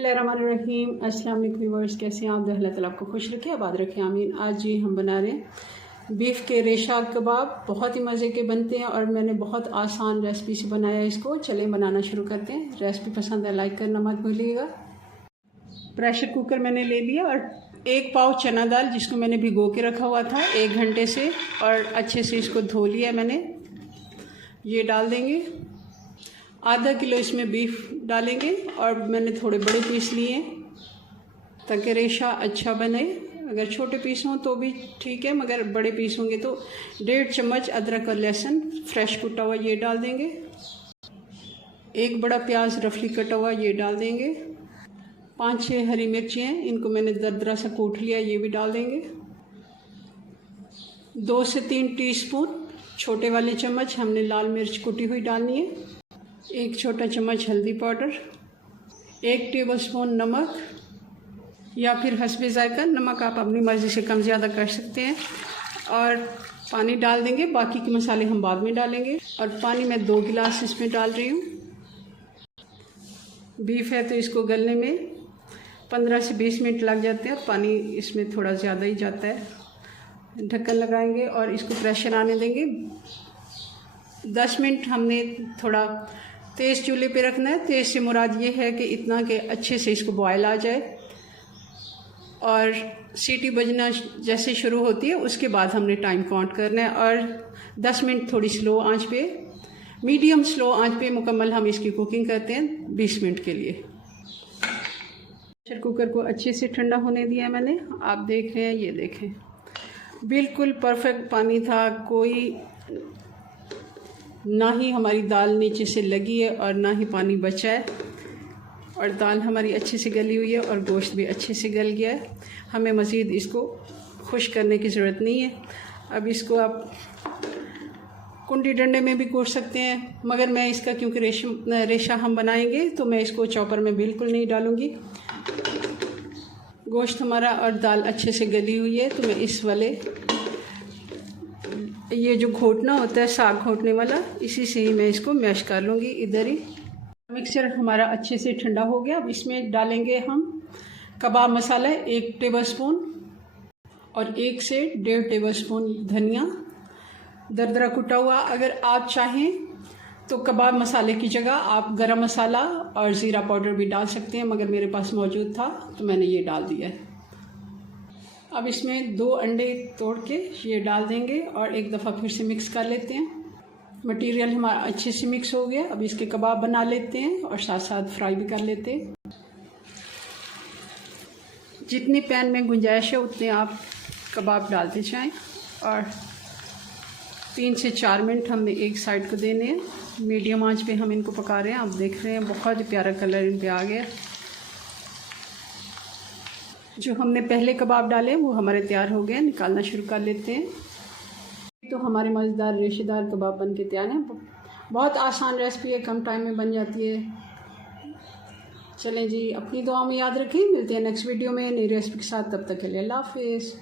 बिस्मिल्लाहिर्रहमानिर्रहीम। अस्सलाम वालेकुम व्यूअर्स, कैसे हैं आप? अल्लाह ताला आपको खुश रखे, आबाद रखे, आमीन। आज जी हम बना रहे हैं बीफ के रेशा कबाब। बहुत ही मज़े के बनते हैं और मैंने बहुत आसान रेसिपी से बनाया इसको। चलें बनाना शुरू करते हैं। रेसिपी पसंद है लाइक करना मत भूलिएगा। प्रेशर कुकर मैंने ले लिया और 1 पाव चना दाल जिसको मैंने भिगो के रखा हुआ था 1 घंटे से, और अच्छे से इसको धो लिया मैंने। ये डाल देंगे। आधा किलो इसमें बीफ डालेंगे और मैंने थोड़े बड़े पीस लिए ताकि रेशा अच्छा बने। अगर छोटे पीस हों तो भी ठीक है, मगर बड़े पीस होंगे तो 1.5 चम्मच अदरक और लहसुन फ्रेश कुटा हुआ ये डाल देंगे। 1 बड़ा प्याज रफली कटा हुआ ये डाल देंगे। 5-6 हरी मिर्ची हैं, इनको मैंने दरदरा सा कूट लिया, ये भी डाल देंगे। 2 से 3 टीस्पून छोटे वाले चम्मच हमने लाल मिर्च कुटी हुई डालनी है। 1 छोटा चम्मच हल्दी पाउडर, 1 टेबलस्पून नमक या फिर हस्बे ज़ायका, नमक आप अपनी मर्ज़ी से कम ज़्यादा कर सकते हैं। और पानी डाल देंगे, बाकी के मसाले हम बाद में डालेंगे। और पानी मैं 2 गिलास इसमें डाल रही हूँ। बीफ है तो इसको गलने में 15 से 20 मिनट लग जाते हैं और पानी इसमें थोड़ा ज़्यादा ही जाता है। ढक्कन लगाएंगे और इसको प्रेशर आने देंगे। 10 मिनट हमने थोड़ा तेज़ चूल्हे पे रखना है। तेज़ से मुराद ये है कि इतना कि अच्छे से इसको बॉयल आ जाए, और सीटी बजना जैसे शुरू होती है उसके बाद हमने टाइम काउंट करना है। और 10 मिनट थोड़ी स्लो आंच पे, मीडियम स्लो आंच पे मुकम्मल हम इसकी कुकिंग करते हैं 20 मिनट के लिए। प्रेशर कुकर को अच्छे से ठंडा होने दिया है मैंने। आप देख रहे हैं, ये देखें बिल्कुल परफेक्ट पानी था, कोई ना ही हमारी दाल नीचे से लगी है और ना ही पानी बचा है। और दाल हमारी अच्छे से गली हुई है और गोश्त भी अच्छे से गल गया है। हमें मज़ीद इसको खुश करने की ज़रूरत नहीं है। अब इसको आप कुंडी डंडे में भी कूट सकते हैं, मगर मैं इसका क्योंकि रेशा हम बनाएंगे तो मैं इसको चॉपर में बिल्कुल नहीं डालूँगी। गोश्त हमारा और दाल अच्छे से गली हुई है तो मैं इस वाले, ये जो घोटना होता है साग घोटने वाला, इसी से ही मैं इसको मैश कर लूँगी इधर ही। मिक्सचर हमारा अच्छे से ठंडा हो गया। अब इसमें डालेंगे हम कबाब मसाला 1 टेबलस्पून और 1 से 1.5 टेबलस्पून धनिया दरदरा कुटा हुआ। अगर आप चाहें तो कबाब मसाले की जगह आप गरम मसाला और ज़ीरा पाउडर भी डाल सकते हैं, मगर मेरे पास मौजूद था तो मैंने ये डाल दिया है। अब इसमें 2 अंडे तोड़ के ये डाल देंगे और एक दफ़ा फिर से मिक्स कर लेते हैं। मटेरियल हमारा अच्छे से मिक्स हो गया। अब इसके कबाब बना लेते हैं और साथ साथ फ्राई भी कर लेते हैं। जितनी पैन में गुंजाइश है उतने आप कबाब डालते जाएं। और 3 से 4 मिनट हमने एक साइड को देने हैं। मीडियम आंच पे हम इनको पका रहे हैं। आप देख रहे हैं बहुत ही प्यारा कलर इन पे आ गया। जो हमने पहले कबाब डाले वो हमारे तैयार हो गए, निकालना शुरू कर लेते हैं। तो हमारे मज़ेदार रेशेदार कबाब बन के तैयार हैं। बहुत आसान रेसिपी है, कम टाइम में बन जाती है। चलें जी, अपनी दुआ में याद रखें। मिलते हैं नेक्स्ट वीडियो में नई रेसिपी के साथ। तब तक के लिए अल्लाह हाफिज़।